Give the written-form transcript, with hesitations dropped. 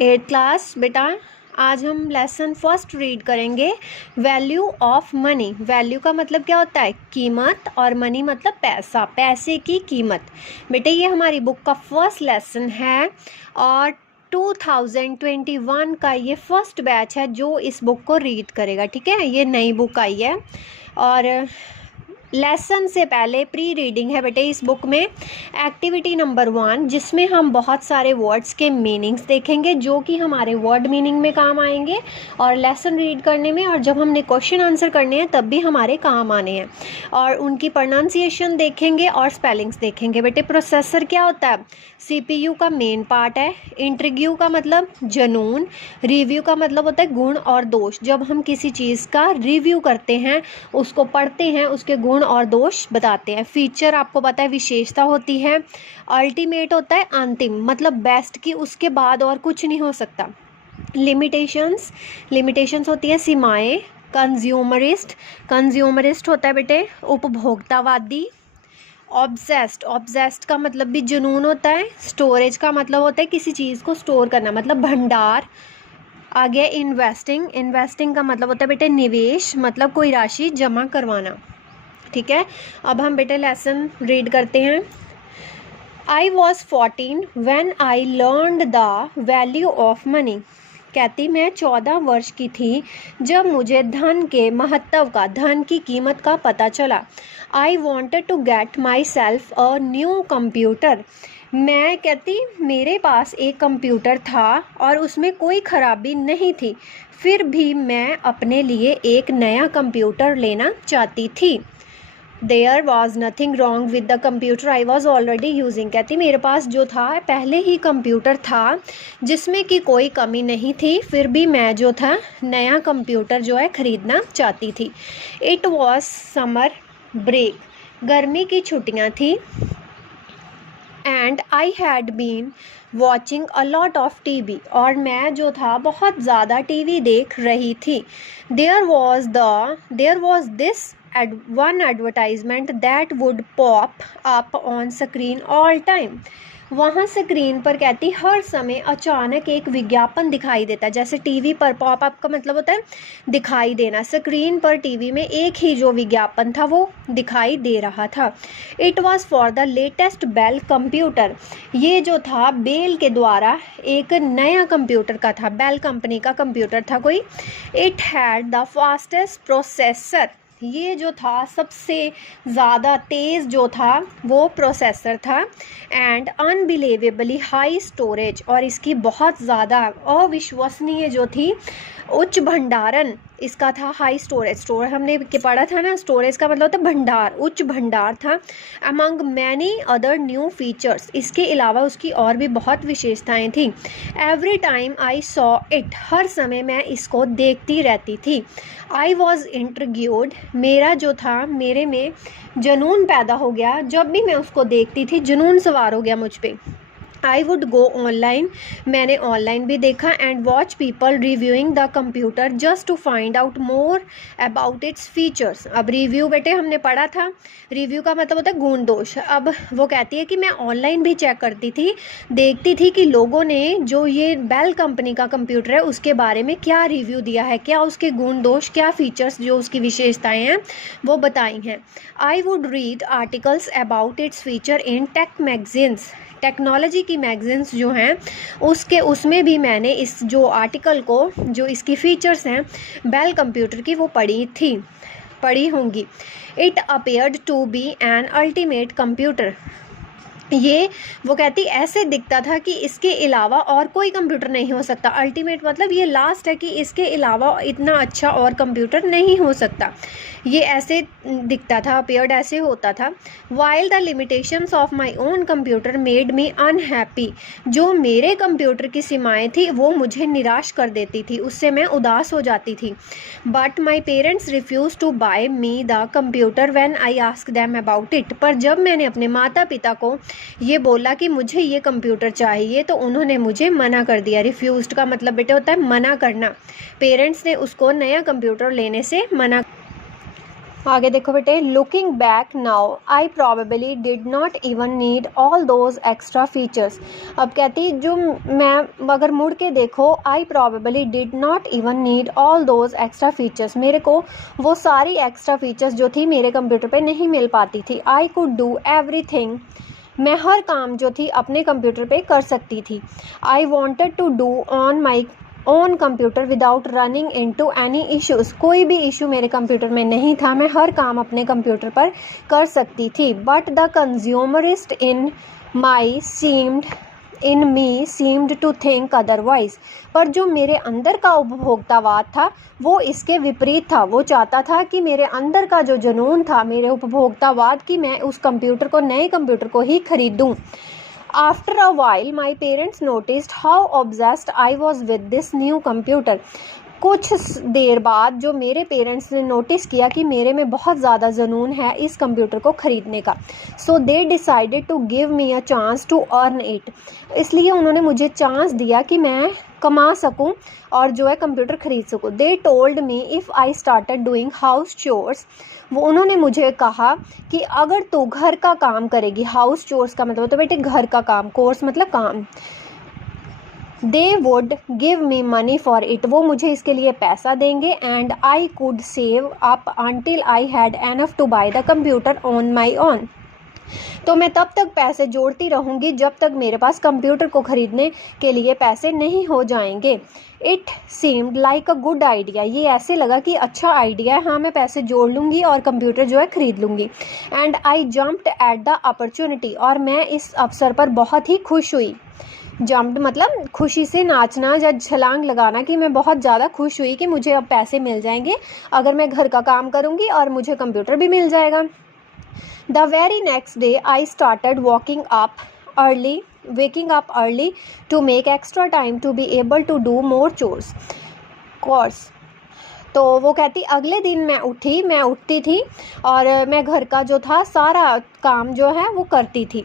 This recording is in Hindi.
एट क्लास बेटा, आज हम लेसन फर्स्ट रीड करेंगे वैल्यू ऑफ मनी। वैल्यू का मतलब क्या होता है? कीमत, और मनी मतलब पैसा, पैसे की कीमत। बेटे ये हमारी बुक का फर्स्ट लेसन है और 2021 का ये फर्स्ट बैच है जो इस बुक को रीड करेगा। ठीक है, ये नई बुक आई है और लेसन से पहले प्री रीडिंग है बेटे इस बुक में। एक्टिविटी नंबर 1 जिसमें हम बहुत सारे वर्ड्स के मीनिंग्स देखेंगे जो कि हमारे वर्ड मीनिंग में काम आएंगे और लेसन रीड करने में, और जब हमने क्वेश्चन आंसर करने हैं तब भी हमारे काम आने हैं। और उनकी प्रोनाउंसिएशन देखेंगे और स्पेलिंग्स देखेंगे। बेटे प्रोसेसर क्या होता है? सीपीयू का मेन पार्ट है। इंटरव्यू का मतलब जनून। रिव्यू का मतलब होता है गुण और दोष। जब हम किसी चीज़ का रिव्यू करते हैं, उसको पढ़ते हैं, उसके गुण और दोष बताते हैं। फीचर आपको पता है विशेषता होती है। अल्टीमेट होता है अंतिम, मतलब बेस्ट की उसके बाद और कुछ नहीं हो सकता। लिमिटेशंस होती है सीमाएं। कंज्यूमरिस्ट होता है बेटे उपभोक्तावादी। ऑब्सेस्ड का मतलब भी जुनून होता है। स्टोरेज का मतलब होता है किसी चीज़ को स्टोर करना, मतलब भंडार। आगे इन्वेस्टिंग का मतलब होता है बेटे निवेश, मतलब कोई राशि जमा करवाना। ठीक है, अब हम बेटे लेसन रीड करते हैं। I was 14 when I learned the value of money। कहती मैं 14 वर्ष की थी जब मुझे धन के महत्व का, धन की कीमत का पता चला। I wanted to get myself a new computer। मैं कहती मेरे पास एक कंप्यूटर था और उसमें कोई खराबी नहीं थी, फिर भी मैं अपने लिए एक नया कंप्यूटर लेना चाहती थी। There was nothing wrong with the computer I was already using। कहती मेरे पास जो था पहले ही कंप्यूटर था जिसमें कि कोई कमी नहीं थी, फिर भी मैं जो था नया कंप्यूटर जो है ख़रीदना चाहती थी। It was summer break। गर्मी की छुट्टियां थी। And I had been watching a lot of TV. और मैं जो था बहुत ज़्यादा टीवी देख रही थी। There was this one advertisement that would pop up on screen all time। वहाँ स्क्रीन पर कहती हर समय अचानक एक विज्ञापन दिखाई देता है। जैसे टीवी पर पॉप अप का मतलब होता है दिखाई देना, स्क्रीन पर टीवी में एक ही जो विज्ञापन था वो दिखाई दे रहा था। It was for the latest Dell computer. ये जो था बेल के द्वारा एक नया कंप्यूटर का था, बेल कंपनी का कंप्यूटर था कोई। It had the fastest processor. ये जो था सबसे ज़्यादा तेज़ जो था वो प्रोसेसर था। एंड अनबिलीवेबली हाई स्टोरेज, और इसकी बहुत ज़्यादा अविश्वसनीय जो थी उच्च भंडारण इसका था। हाई स्टोरेज हमने पढ़ा था ना, स्टोरेज का मतलब होता है भंडार, उच्च भंडार था। Among many other new features, इसके अलावा उसकी और भी बहुत विशेषताएं थी। Every time I saw it, हर समय मैं इसको देखती रहती थी। आई वॉज इंट्रिग्यूड, मेरा जो था मेरे में जुनून पैदा हो गया, जब भी मैं उसको देखती थी जुनून सवार हो गया मुझ पे। आई वुड गो ऑनलाइन, मैंने ऑनलाइन भी देखा। And watch people reviewing the computer just to find out more about its features. अब रिव्यू बेटे हमने पढ़ा था, रिव्यू का मतलब होता है गुण दोष। अब वो कहती है कि मैं ऑनलाइन भी चेक करती थी, देखती थी कि लोगों ने जो ये बेल कंपनी का कंप्यूटर है उसके बारे में क्या रिव्यू दिया है, क्या उसके गुण दोष, क्या फीचर्स जो उसकी विशेषताएँ हैं वो बताई हैं। I would read articles about its feature in tech magazines. Technology की मैगजीन्स जो हैं उसमें भी मैंने इस जो आर्टिकल को, जो इसकी फ़ीचर्स हैं बेल कंप्यूटर की, वो पढ़ी होंगी। It appeared to be an ultimate computer. ये वो कहती ऐसे दिखता था कि इसके अलावा और कोई कंप्यूटर नहीं हो सकता। अल्टीमेट मतलब ये लास्ट है कि इसके अलावा इतना अच्छा और कंप्यूटर नहीं हो सकता। ये ऐसे दिखता था, अपियर्ड ऐसे होता था। While the limitations of my own computer made me unhappy, जो मेरे कंप्यूटर की सीमाएं थी वो मुझे निराश कर देती थी, उससे मैं उदास हो जाती थी। But my parents refuse to buy me the computer when I ask them about it. पर जब मैंने अपने माता पिता को ये बोला कि मुझे ये कंप्यूटर चाहिए तो उन्होंने मुझे मना कर दिया। रिफ्यूज़ड का मतलब बेटे होता है मना करना। पेरेंट्स ने उसको नया कंप्यूटर लेने से मना। आगे देखो बेटे, looking back now I probably did not even need all those extra features. अब कहती जो मैं अगर मुड़ के देखो, I probably did not even need all those extra features, मेरे को वो सारी एक्स्ट्रा फीचर्स जो थी मेरे कंप्यूटर पे नहीं मिल पाती थी। आई कुड डू एवरीथिंग, मैं हर काम जो थी अपने कंप्यूटर पे कर सकती थी। I wanted to do on my own computer without running into any issues, कोई भी इशू मेरे कंप्यूटर में नहीं था, मैं हर काम अपने कंप्यूटर पर कर सकती थी। But the consumerist in me seemed to think otherwise, पर जो मेरे अंदर का उपभोक्तावाद था वो इसके विपरीत था। वो चाहता था कि मेरे अंदर का जो जुनून था, मेरे उपभोक्तावाद की, मैं उस कंप्यूटर को, नए कंप्यूटर को ही खरीदूं। After a while, my parents noticed how obsessed I was with this new computer. कुछ देर बाद जो मेरे पेरेंट्स ने नोटिस किया कि मेरे में बहुत ज़्यादा जुनून है इस कंप्यूटर को ख़रीदने का। So they decided to give me a chance to earn it, इसलिए उन्होंने मुझे चांस दिया कि मैं कमा सकूं और जो है कंप्यूटर ख़रीद सकूं। They told me if I started doing house chores, वो उन्होंने मुझे कहा कि अगर तू घर का काम करेगी, हाउस चोर्स का मतलब तो बेटे घर का काम, कोर्स मतलब काम, they would give me money for it, वो मुझे इसके लिए पैसा देंगे। And I could save up until I had enough to buy the computer on my own, तो मैं तब तक पैसे जोड़ती रहूँगी जब तक मेरे पास कंप्यूटर को ख़रीदने के लिए पैसे नहीं हो जाएंगे। It seemed like a good idea, ये ऐसे लगा कि अच्छा आइडिया है, हाँ मैं पैसे जोड़ लूँगी और कंप्यूटर जो है ख़रीद लूँगी। And I jumped at the opportunity, और मैं इस अवसर पर बहुत ही खुश हुई। जम्प्ड मतलब खुशी से नाचना या छलांग लगाना, कि मैं बहुत ज़्यादा खुश हुई कि मुझे अब पैसे मिल जाएंगे अगर मैं घर का काम करूँगी और मुझे कंप्यूटर भी मिल जाएगा। The very next day I started waking up early to make extra time to be able to do more chores. तो वो कहती अगले दिन मैं उठती थी और मैं घर का जो था सारा काम जो है वो करती थी।